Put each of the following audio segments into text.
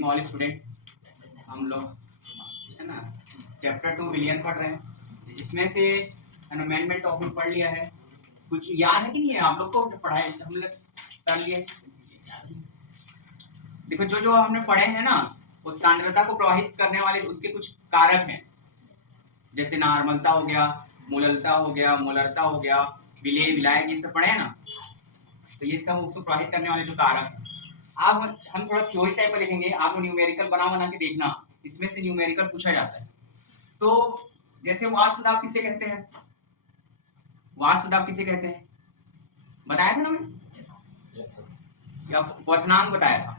Morning all student. हम लोग है ना चैप्टर 2 विलियन पढ़ रहे हैं। इसमें से एनवायरनमेंट टॉपिक पढ़ लिया है। कुछ याद है कि नहीं है आप लोग को? पढ़ाई हम लोग कर लिए। देखो जो जो हमने पढ़े हैं ना, वो सांद्रता को प्रभावित करने वाले उसके कुछ कारक हैं, जैसे नॉर्मलता हो गया, मोललता हो गया, मोलरता हो गया, विलय विलायक, ये सब पढ़े हैं ना। तो ये सब उसको प्रभावित करने वाले जो कारक हैं। अब हम थोड़ा थ्योरी टाइप का देखेंगे। आप न्यूमेरिकल बना के देखना, इसमें से न्यूमेरिकल पूछा जाता है। तो जैसे वाष्प दाब किसे कहते हैं? वाष्प दाब किसे कहते हैं बताया था ना मैं? या क्वथनांक बताया था।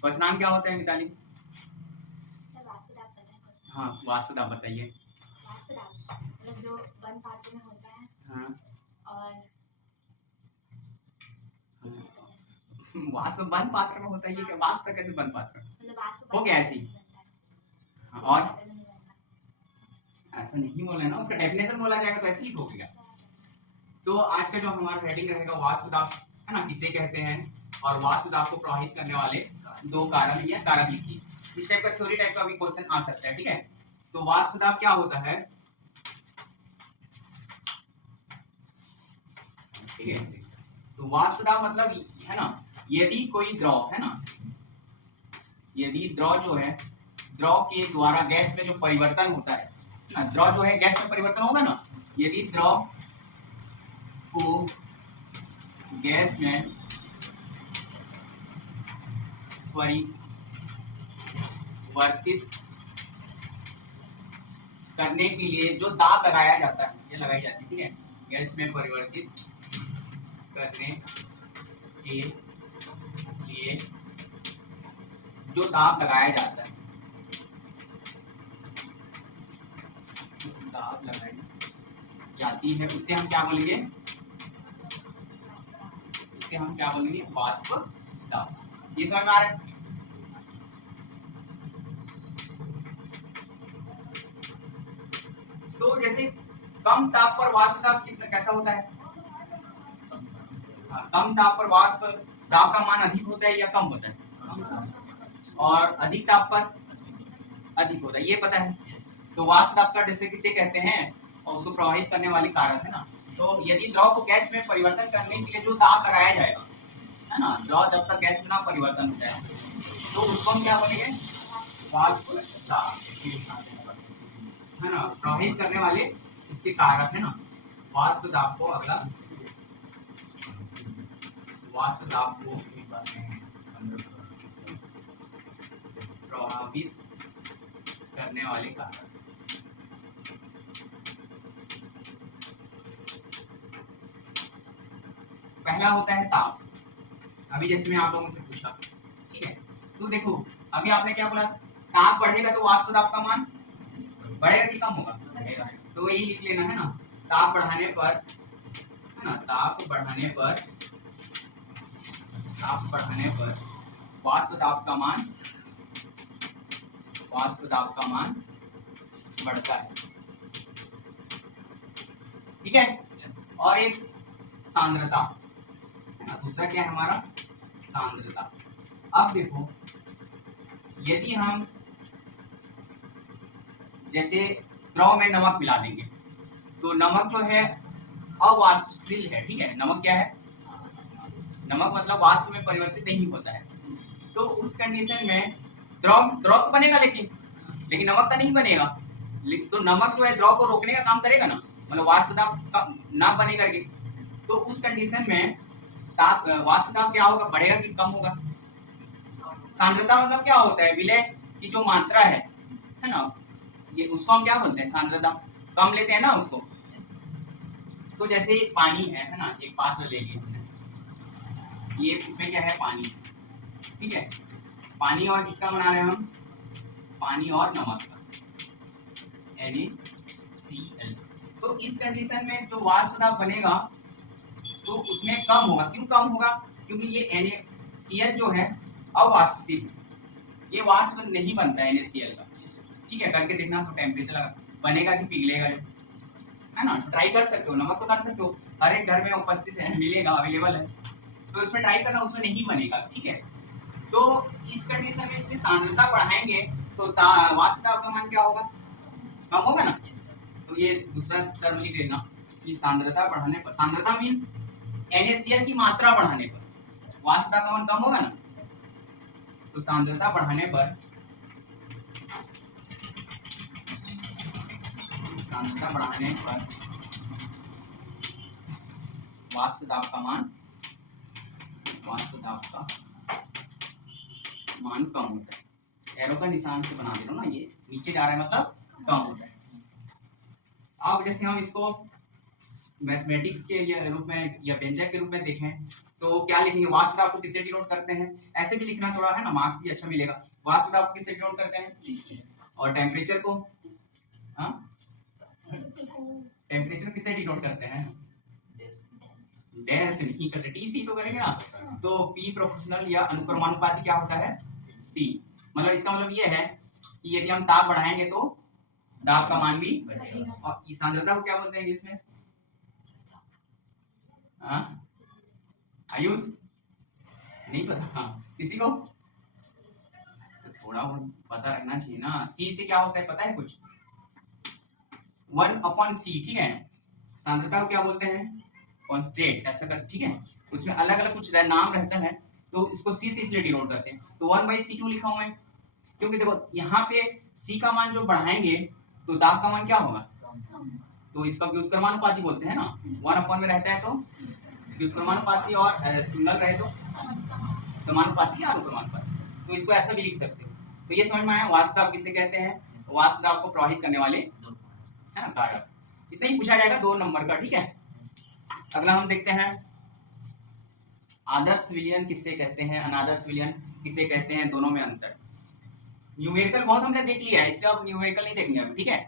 क्वथनांक क्या होता है मिताली? हाँ वाष्प दाब बताइए। वाष्प दाब मतलब जो बंद पात्र में होता है। हाँ और वाष्प बंद पात्र में होता है। ये क्या वाष्प का कैसे बंद पात्र मतलब वाष्प हो गया ऐसे ही? हाँ, और ऐसा नहीं बोला है ना, उसका डेफिनेशन बोला जाएगा तो ऐसे ही हो गया। तो आज का जो हमारा हेडिंग रहेगा वाष्प दाब है ना, किसे कहते हैं, और वाष्प दाब को प्रभावित करने वाले दो कारक या कारक लिखिए। इस टाइप का थ्योरी टाइप का भी क्वेश्चन आ सकता है। ठीक है, तो वाष्प दाब क्या होता है? ठीक है, तो वाष्प दाब मतलब है ना, यदि कोई द्रव है ना, यदि द्रव जो है, द्रव के द्वारा गैस में जो परिवर्तन होता है ना, द्रव जो है गैस में परिवर्तन होगा ना, यदि द्रव को गैस में परिवर्तित करने के लिए जो दाब लगाया जाता है, ये लगाई जाती है। ठीक है, गैस में परिवर्तित करने के लिए जो दाब लगाया जाता है, दाब लगाई जाती है, उसे हम क्या बोलेंगे? उसे हम क्या बोलेंगे? वाष्प दाब। ये समझ में आ रहा है? तो जैसे कम ताप पर वाष्प दाब कितना कैसा होता है? कम ताप पर वाष्प दाब का मान अधिक होता है या कम होता है? और अधिक ताप पर अधिक होता है, ये पता है। तो वाष्प दाब का जैसे किसे कहते हैं, और उसको प्रभावित करने वाले कारक है ना। तो यदि द्रव को गैस में परिवर्तन करने के लिए जो दाब लगाया जाएगा है ना, द्रव जब तक गैस में ना परिवर्तन होता है तो उसको हम क्या बोलेंगे? वाष्प दाब है ना, प्रभावित करने वाले इसके कारक है ना। वाष्प दाब को अगला वाष्प दाब को प्रभावित करने वाले कारक। पहला होता है ताप। अभी जैसे मैं आप लोगों से पूछा, ठीक है, तो देखो अभी आपने क्या बोला, ताप बढ़ेगा तो वाष्प दाब का मान बढ़ेगा कि कम होगा? तो यही लिख लेना है ना, ताप बढ़ाने पर है ना, ताप बढ़ाने पर वाष्प दाब का मान बढ़ता है। ठीक है, और एक सांद्रता है ना, दूसरा क्या है हमारा? सांद्रता। अब देखो यदि हम जैसे द्रव में नमक मिला देंगे तो नमक जो है अवाष्पशील है। ठीक है, नमक क्या है? नमक मतलब वाष्प में परिवर्तित नहीं होता है। तो उस कंडीशन में द्रव तो बनेगा, लेकिन नमक का नहीं बनेगा। तो नमक जो है द्रव को रोकने का काम करेगा ना, मतलब वाष्प दाब ना बने करके। तो उस कंडीशन में वाष्प दाब क्या होगा? बढ़ेगा कि कम होगा? सांद्रता मतलब क्या होता है? विलय की जो मात्रा है ना, ये उसको हम क्या बोलते हैं? सांद्रता। कम लेते हैं ना उसको। तो जैसे पानी है ना, एक पात्र ले लिया हमने, ये इसमें क्या है? पानी। ठीक है, पानी और किसका बना रहे हैं हम? पानी और नमक का, NaCl। तो इस कंडीशन में जो वाष्प दाब बनेगा तो उसमें कम होगा। क्यों कम होगा? क्योंकि ये NaCl जो है अवाष्पशील है, ये वाष्प नहीं बनता है NaCl का। ठीक है, करके देखना तो टेम्परेचर लगा बनेगा कि पिघलेगा, जो है ना। ट्राई कर सकते हो, नमक तो कर सकते हो, हर एक घर में उपस्थित है, मिलेगा, अवेलेबल है, तो इसमें ट्राई करना, उसमें नहीं बनेगा। ठीक है, तो इस कंडीशन में इसकी सांद्रता बढ़ाएंगे तो वाष्प दाब का मान क्या होगा, कम होगा ना। तो ये दूसरा टर्म लिख लेना कि सांद्रता बढ़ाने पर, सांद्रता मींस NaCl की मात्रा बढ़ाने पर वाष्प दाब का मान कम होगा ना। तो सांद्रता बढ़ाने पर, सांद्रता बढ़ाने पर वाष्प दाब का मान, वाष्प दाब का मान कम होता है। एरो का निशान से बना दे रहा हूं ना, ये नीचे जा रहा है मतलब कम होता है। अब जैसे हम इसको मैथमेटिक्स के रूप में या व्यंजक के रूप में देखें तो क्या लिखेंगे, वाष्प दाब को किससे डिनोट करते हैं, ऐसे भी लिखना थोड़ा है ना, मार्क्स भी अच्छा मिलेगा। वाष्प दाब को किससे डिनोट करते हैं, और टेम्परेचर को, हाँ टेम्परेचर किससे डिनोट करते हैं, डेल से नहीं करते, टी सी तो करेंगे ना। तो P प्रोपोर्शनल या अनुक्रमानुपाती क्या होता है, T। मतलब इसका मतलब ये है कि यदि हम ताप बढ़ाएंगे तो दाब का मान भी बढ़ेगा। और इस सांद्रता को क्या बोलते हैं इंग्लिश में, आयुष नहीं पता, किसी को तो थोड़ा बहुत पता रहना चाहिए ना। C से क्या होता है पता है कुछ, 1/C, ठीक है। सांद्रता को क्या बोलते हैं, कांस्टेंट, ऐसा कर, ठीक है। उसमें अलग अलग कुछ नाम रहता है, तो इसको C से इसलिए डिनोट करते हैं। तो 1/C क्यों लिखा हुआ है, क्योंकि देखो यहाँ पे C का मान जो बढ़ाएंगे तो दाब का मान क्या होगा, तो इसका व्युत्क्रमानुपाती बोलते हैं ना। 1/में रहता है तो व्युत्क्रमानुपाती, और सिंगल रहे तो समानुपाती या अनुक्रमानुपाती। तो इसको ऐसा भी लिख सकते हो। तो ये समझ में आया वाष्प दाब किसे कहते हैं, वाष्प दाब को प्रभावित करने वाले है ना कारक। इतना ही पूछा जाएगा 2 नंबर का, ठीक है। अगला हम देखते हैं आदर्श विलयन किससे कहते हैं, अनादर्श विलयन किसे कहते हैं, दोनों में अंतर। न्यूमेरिकल बहुत हमने देख लिया है, इसलिए आप न्यूमेरिकल नहीं देखेंगे अभी, ठीक है।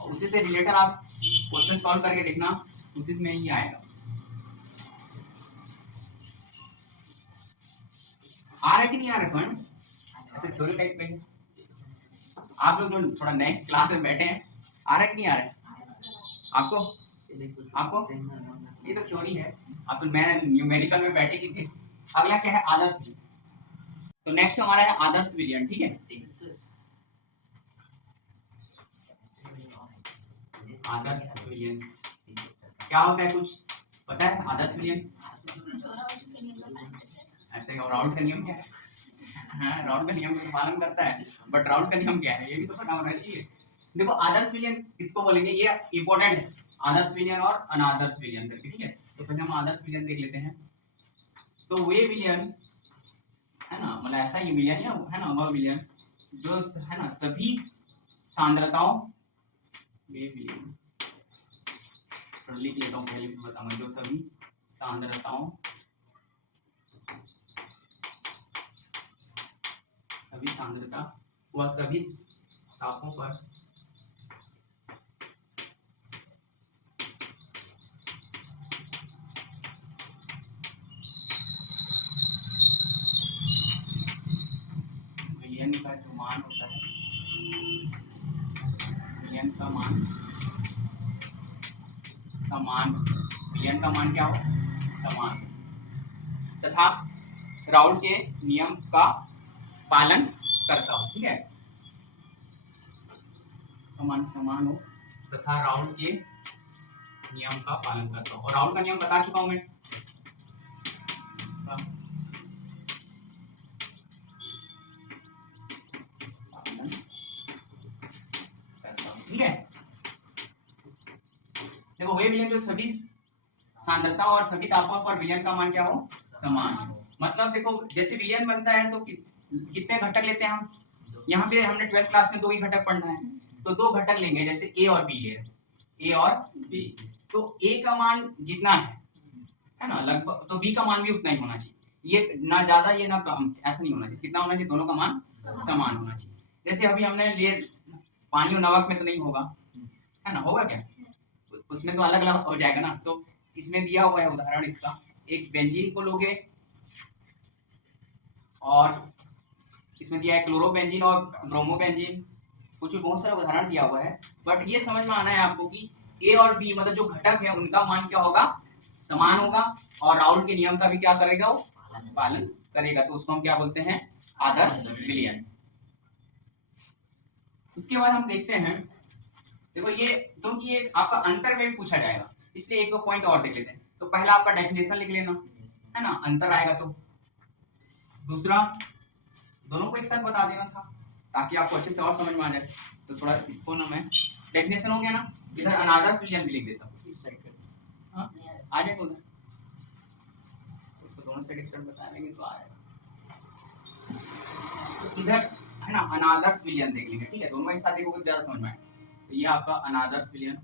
और उसी से रिलेटेड आप क्वेश्चन सॉल्व करके देखना, उसी में ही आएगा। आ रहा है कि नहीं आ रहा है समझ, ऐसे थ्योरी टाइप में। आप लोग जो थोड़ा नए क्लास में बैठे हैं, आ रहा है कि नहीं आ रहा है आपको, आपको ये तो थ्योरी है, आप तो मैं न्यूमेरिकल में बैठे की थे। अगला क्या है, आदर्श विलयन। तो नेक्स्ट हमारा है आदर्श विलयन, ठीक है। आदर्श विलयन क्या होता है, कुछ पता है आदर्श विलयन, ऐसे राउंड का नियम क्या है, हाँ राउंड का नियम पालन करता है, बट राउंड का नियम क्या है ये भी तो पता होना चाहिए। देखो आदर्श विलयन किसको बोलेंगे, ये इंपॉर्टेंट है, आदर्श विलयन और अनादर्श विलयन करके, ठीक है। तो पहले हम आदर्श विलयन देख लेते हैं। तो वे विलयन है ना, मतलब ऐसा ये विलयन है ना, वह विलयन जो है ना सभी सांद्रताओं, वे विलयन तो लिख लेता हूँ पहले, बताऊंगा, जो सभी सांद्रताओं, सभी सांद्रता व सभी तापों पर विलयन का जो मान होता है, विलयन का मान समान, विलयन का मान क्या हो, समान, तथा राउल के नियम का पालन करता हो, ठीक है। मान समान हो तथा राउल के नियम का पालन करता हो, और राउल का नियम बता चुका हूं मैं, ठीक है। देखो वे विलयन जो सभी सांद्रता और सभी तापों पर विलयन का मान क्या हो, समान। मतलब देखो जैसे विलयन बनता है तो कितने घटक लेते हैं हम, यहाँ पे हमने 12th क्लास में 2 ही घटक पढ़ना है, तो 2 घटक लेंगे, जैसे ए और बी ले, ए और बी। तो ए का मान जितना है ना लगभग, तो बी का मान भी उतना ही होना चाहिए, ये ना ज्यादा ये ना कम, ऐसा नहीं होना चाहिए। कितना होना चाहिए, दोनों का मान समान होना चाहिए। जैसे अभी हमने लिए पानी और नमक में तो नहीं होगा, है ना, होगा क्या, उसमें तो अलग अलग हो जाएगा ना। तो इसमें दिया हुआ है उदाहरण इसका, एक बेंजीन को लोगे और इसमें दिया है क्लोरोबेंजीन और ब्रोमोबेंजीन, कुछ बहुत सारा उदाहरण दिया हुआ है। बट ये समझ में आना है आपको कि ए और बी मतलब जो घटक है उनका मान क्या होगा, समान होगा, और राउल के नियम का भी क्या करेगा, वो पालन करेगा तो उसको हम क्या बोलते हैं, आदर्श विलयन। उसके बाद हम देखते हैं, देखो ये क्योंकि ये आपका अंतर में भी पूछा जाएगा इसलिए एक दो पॉइंट और देख लेते हैं। तो पहला आपका डेफिनेशन लिख लेना, है ना, अंतर आएगा तो। दूसरा दोनों को एक साथ बता देना था ताकि आपको अच्छे से और समझ में आ जाए। तो थोड़ा इसको ना मैं, डेफिनेशन हो गया ना, इधर अनादर्श विलयन भी लिख देता हूँ इस साइड पे। हाँ आ जाएगा उधर, उसको दोनों साइड एक साथ बता देंगे तो आएगा। तो इधर है ना अनादर्श विलयन देख लेंगे, ठीक है, दोनों एक साथ देखोगे ज्यादा समझ में आएगा। तो ये आपका अनादर्श विलयन,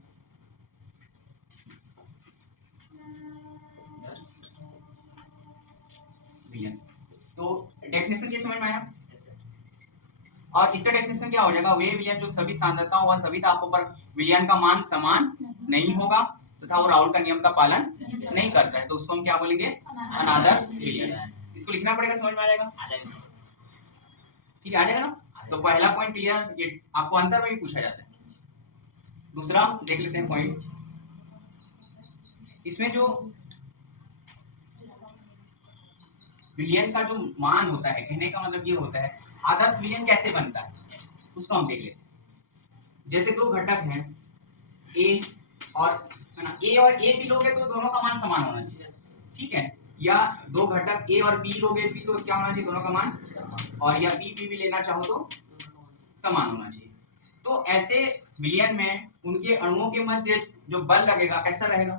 विलयन। तो डेफिनेशन ये समझ में आया। और इसका डेफिनेशन क्या हो जाएगा, वे विलयन जो सभी सांद्रताओं व सभी तापों पर विलयन का मान समान नहीं होगा तथा वो राउल का नियम का पालन नहीं करता है तो उसको हम क्या बोलेंगे, अनादर्श विलयन। इसको लिखना पड़ेगा, समझ में आ जाएगा, ठीक है, आ जाएगा ना। तो पहला पॉइंट क्लियर, ये आपको अंतर में भी पूछा जाता है। दूसरा देख लेते हैं पॉइंट, इसमें जो विलयन का जो मान होता है, कहने का मतलब ये होता है आदर्श विलयन कैसे बनता है उसको हम देख लेते हैं। जैसे दो घटक हैं ए और, है ना, ए और ए भी लोगे तो दोनों का मान समान होना चाहिए, ठीक है, या दो घटक ए और बी लोगे भी तो क्या होना चाहिए, दोनों का मान, और या बी भी लेना चाहो तो समान होना चाहिए। तो ऐसे विलयन में उनके अणुओं के मध्य जो बल लगेगा कैसा रहेगा,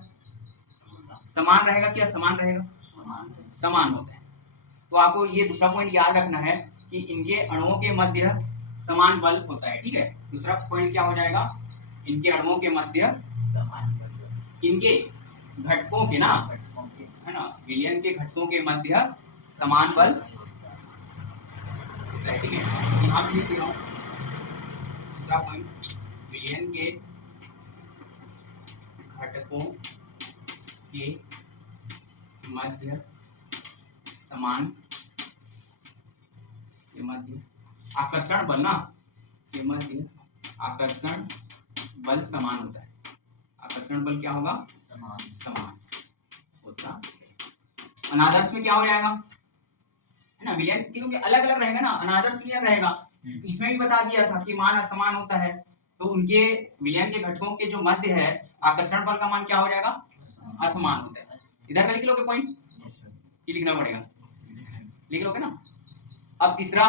समान रहेगा कि असमान रहेगा, समान होता है। तो आपको ये दूसरा पॉइंट याद रखना है कि इनके अणुओं के मध्य समान बल होता है, ठीक है। दूसरा पॉइंट क्या हो जाएगा, इनके अणुओं के मध्य समान बल, इनके घटकों के ना, है ना, विलयन के घटकों के मध्य समान बल, ठीक है। यहाँ पे लिख रहा हूँ दूसरा पॉइंट, विलयन के घटकों के मध्य समान के मध्य आकर्षण बल ना, के मध्य आकर्षण बल समान होता है। आकर्षण बल क्या होगा, समान होता है। अनादर्श में क्या हो जाएगा, है ना, विलयन क्योंकि अलग अलग रहेगा ना, अनादर्श विलयन रहेगा, इसमें भी बता दिया था कि मान असमान होता है तो उनके विलयन के घटकों के जो मध्य है आकर्षण बल का मान क्या हो जाएगा, असमान होता है। इधर का लिख लोगे पॉइंट, ये लिखना पड़ेगा, लिख लोगे ना। अब तीसरा,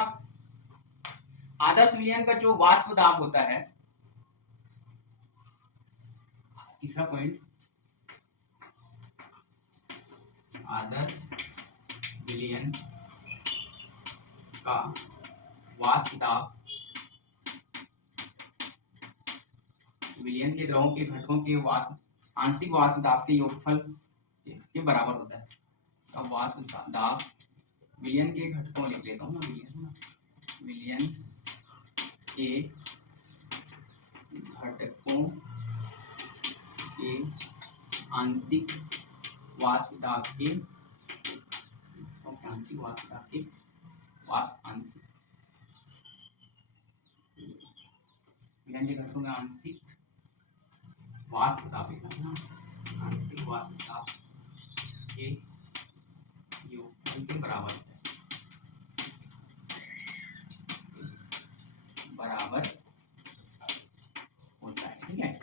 आदर्श विलयन का जो वाष्प दाब होता है, तीसरा पॉइंट, आदर्श विलयन का वाष्प दाब विलयन के द्रवों के घटकों के वाष्प आंशिक वाष्प दाब के योगफल के बराबर होता है। अब वाष्प दाब विलयन के घटकों लिख लेता हूँ ना, विलयन के घटकों के आंशिक वाष्प दाब के, आंशिक वाष्प दाब के वाष्प आंशिक विलयन के घटकों का आंशिक वाष्प दाब लिखना, आंशिक वाष्प दाब के योगफल के बराबर होता है, ठीक है।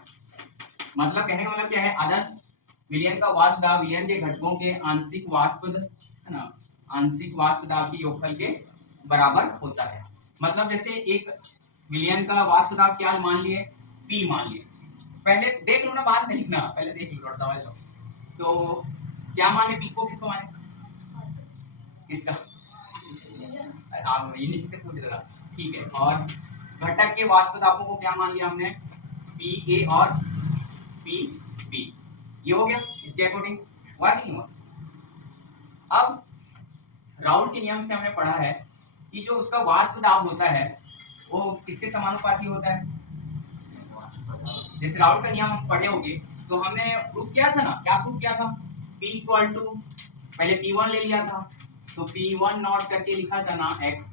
मतलब कहने का मतलब क्या है, आदर्श विलयन का वाष्प दाब विलयन के घटकों के आंशिक वाष्प, है ना, आंशिक वाष्प दाब के योगफल के बराबर होता है। मतलब जैसे एक विलयन का वाष्प दाब क्या मान लिए, P मान लिए, पहले देख लो ना, बाद में लिखना, पहले देख लो, थोड़ा समझ लो। तो क्या माने P को, किसको माने, किसका, आप इन्हीं से पूछ रहा, ठीक है। और घटक के वाष्प दाबों को क्या मान लिया हमने, PA और PB, ये हो गया, इसके अकॉर्डिंग हुआ कि नहीं हुआ। अब राउल के नियम से हमने पढ़ा है कि जो उसका वाष्प दाब होता है वो किसके समानुपाती होता है, जैसे राउल का नियम हम पढ़े होंगे तो हमने प्रूफ किया था ना, क्या प्रूफ किया था, P इक्वल टू, पहले P1 ले लिया था तो P1 नॉट करके लिखा था ना, X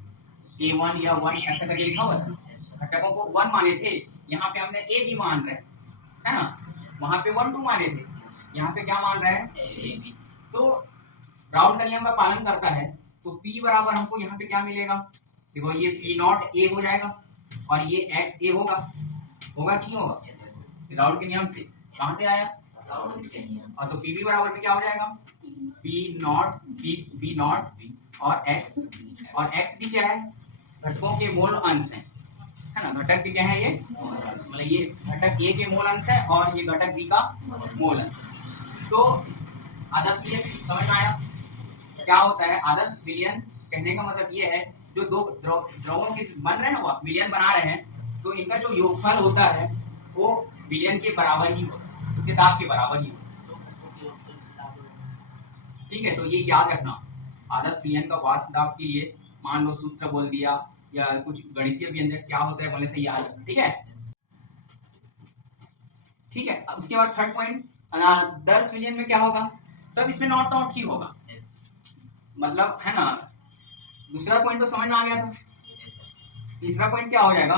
A1 या 1 ऐसा करके लिखा हुआ था, घटकों को 1 माने थे, यहाँ पे हमने A भी मान रहे हैं, है ना, वहां पे 1 2 माने थे, यहाँ पे क्या मान रहे हैं, A। तो राउल का नियम का पालन करता है तो P बराबर हमको यहाँ पे क्या मिलेगा, देखो ये P नॉट ए हो जाएगा और ये एक्स ए होगा कि नहीं होगा, राउल के नियम से कहाँ से आया, और तो Pb बराबर में क्या हो जाएगा, P नॉट और x भी क्या है, घटकों के मोल अंश है ना, घटक के क्या है ये, मतलब ये घटक A के मोल अंश है और ये घटक B का मोल अंश है। तो आदर्श विलयन समझ में आया क्या होता है। आदर्श विलयन कहने का मतलब ये है, जो दो द्रवों के बन रहे हैं ना, वो विलयन बना रहे हैं, तो इनका जो योगफल होता है वो विलयन के बराबर ही होगा, उसके दाब के बराबर ही होगा। ठीक है, तो ये याद रखना, आदर्श विलयन का वाष्प दाब के लिए मान लो सूत्र बोल दिया या कुछ गणितीय व्यंजक क्या होता है बोलने से याद रखना। ठीक है, ठीक है। अब उसके बाद थर्ड पॉइंट, आदर्श विलयन में क्या होगा, सब इसमें नॉट नॉट ही होगा, मतलब है ना। दूसरा पॉइंट तो समझ में आ गया था। तीसरा पॉइंट क्या हो जाएगा,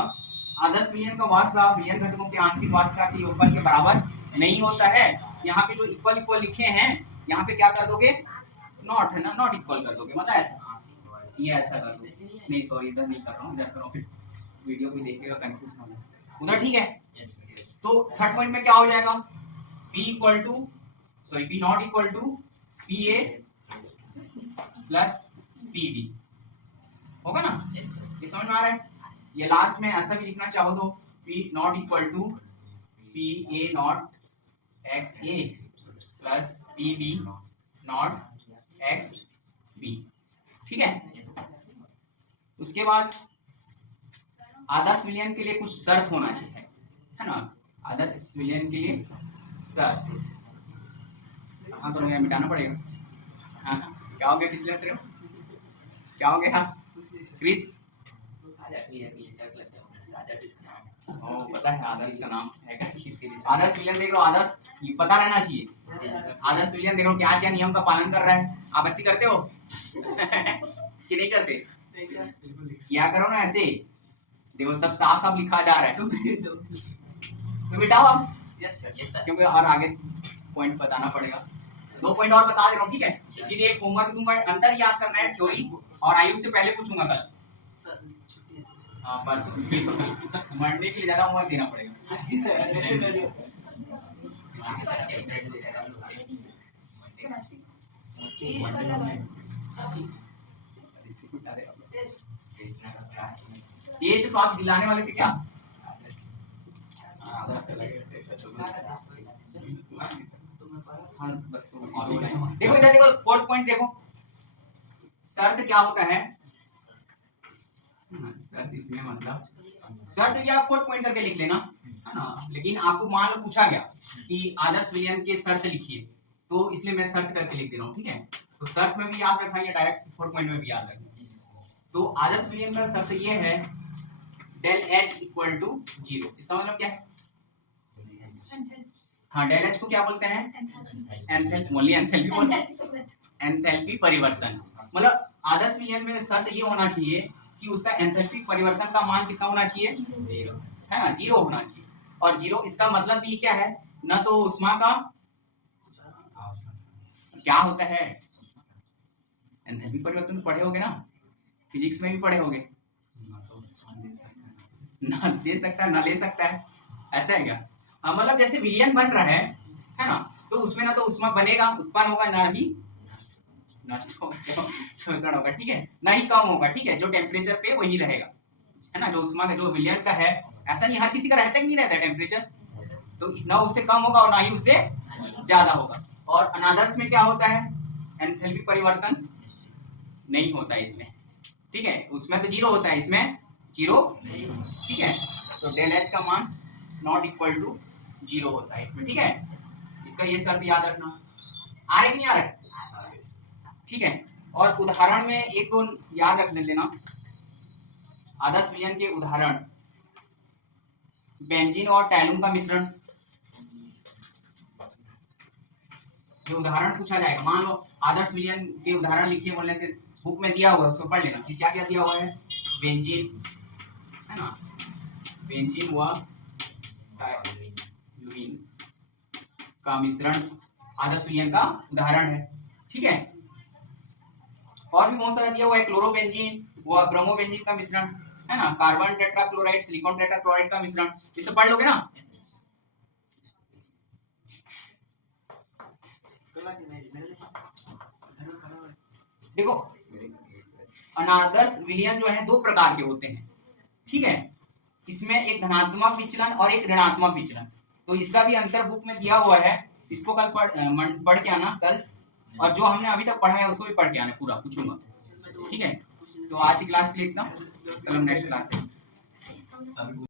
आदर्श विलयन का वाष्प दाब विलयन घटकों के आंशिक वाष्प दाब के योगफल के बराबर नहीं होता है। यहाँ पे जो इक्वल इक्वल लिखे हैं, यहाँ पे क्या कर दोगे, नॉट है ना, नॉट इक्वल कर दोगे, मतलब ऐसा, ये ऐसा कर दो, नहीं सॉरी इधर नहीं कर रहा हूँ, इधर करो, फिर वीडियो भी देखेगा कंफ्यूज होना उधर। ठीक है, तो थर्ड पॉइंट में क्या हो जाएगा, P not equal to PA plus PB होगा ना, ये समझ में आ रहा है। ये लास्ट में ऐसा भी लिखना चाहो तो P not equal to PA not XA plus PB not XB। ठीक है, उसके बाद आदर्श विलयन के लिए कुछ शर्त होना चाहिए, है ना। आदर्श विलयन के लिए शर्त, हाँ तो मिटाना पड़ेगा। हाँ, क्या हो गया, किस लिए क्या हो गया क्रिस, ओ पता है आदर्श का नाम है किसके लिए, आदर्श विलयन देख लो, आदर्श ये पता रहना चाहिए। आदर्श विलयन देख लो क्या क्या नियम का पालन कर रहा है, आप ऐसे करते हो कि नहीं करते, क्या करो ना ऐसे, देखो सब साफ साफ लिखा जा रहा है, तो मिटाओ आप, क्योंकि और आगे पॉइंट बताना पड़ेगा। 2 पॉइंट और बता दे रहा हूँ, ठीक है। फिर एक होमवर्क दूंगा, अंतर याद करना है थ्योरी, और आयुष से पहले पूछूंगा कल, हाँ परसों मरने के लिए ज्यादा होमवर्क देना पड़ेगा। टेस्ट तो आप दिलाने वाले थे क्या, हाँ बस देखो इधर देखो, फोर्थ पॉइंट देखो, शर्त क्या होता है, शर्त इसमें मतलब शर्त ये आप फोर्थ पॉइंट करके लिख लेना, है ना। लेकिन आपको मान लो पूछा गया कि आदर्श विलयन के शर्त लिखिए, तो इसलिए मैं शर्त करके लिख दे रहा हूँ, ठीक है। तो शर्त में भी याद रखना, ये डायरेक्ट फोर्थ पॉइंट में भी याद रखना। तो आदर्श विलयन का शर्त ये है, डेल H इक्वल टू 0, इसका मतलब क्या है, हाँ डेल H को क्या बोलते हैं, एंथैल्पी परिवर्तन। मतलब आदर्श विलयन में शर्त ये होना चाहिए कि उसका एंथैल्पी परिवर्तन का मान कितना होना चाहिए, 0 है ना, 0 होना चाहिए। और 0 इसका मतलब भी क्या है, न तो उष्मा का क्या होता है, एंथैल्पी परिवर्तन पढ़े होगे ना, फिजिक्स में भी पढ़े होगे, ना दे सकता है ना ले सकता है, ऐसा है क्या, मतलब जैसे विलयन बन रहा है ना, तो उसमें ना तो उष्मा बनेगा, उत्पन्न होगा, ना ही नष्ट होगा, शोषण होगा, ठीक है, ना ही कम होगा, ठीक है, जो टेम्परेचर पे वही रहेगा, है ना। जो उष्मा का जो विलयन का है, ऐसा नहीं हर किसी का रहता है कि नहीं रहता है टेम्परेचर, तो ना उससे कम होगा और ना ही उससे ज्यादा होगा। और अनादर्श में क्या होता है, एंथैल्पी परिवर्तन नहीं होता है इसमें, ठीक है, उसमें तो 0 होता है, इसमें 0 ठीक है। तो डेल H का मान नॉट इक्वल टू 0 होता है इसमें, ठीक है। इसका ये शर्त याद रखना, आ रहा है कि नहीं आ रहा है, ठीक है। और उदाहरण में एक दो याद रख लेना, आदर्श विलयन के उदाहरण, बेंजीन और टैलुम का मिश्रण, ये उदाहरण पूछा जाएगा। मान लो आदर्श विलयन के उदाहरण लिखिए बोलने से बुक में दिया हुआ है, उसको पढ़ लेना कि क्या क्या दिया हुआ है, बेंजीन है ना, बेंजीन व टैलुम का मिश्रण आदर्श विलयन का उदाहरण है, ठीक है। और भी बहुत सारा दिया हुआ है, क्लोरोबेंजीन, वो ब्रोमोबेंजीन का मिश्रण है ना, कार्बन टेट्राक्लोराइड, सिलिकॉन टेट्राक्लोराइड का मिश्रण, इसे पढ़ लोगे ना। देखो अनादर्श विलयन जो है दो प्रकार के होते हैं, ठीक है, इसमें एक धनात्मक विचलन और एक ऋणात्मक विचलन। तो इसका भी अंतर बुक में दिया हुआ है, इसको कल पढ़ के आना कल, और जो हमने अभी तक पढ़ा है उसको भी पढ़ के आना, पूरा पूछूंगा, ठीक है। तो आज की क्लास के लिए इतना, कल हम नेक्स्ट क्लास देंगे।